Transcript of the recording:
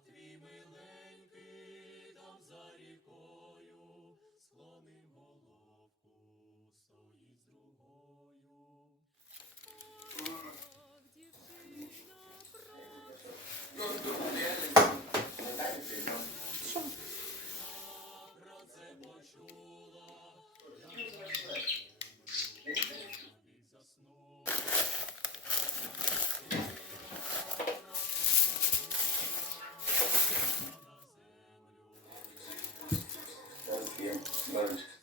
твій милий. challenge.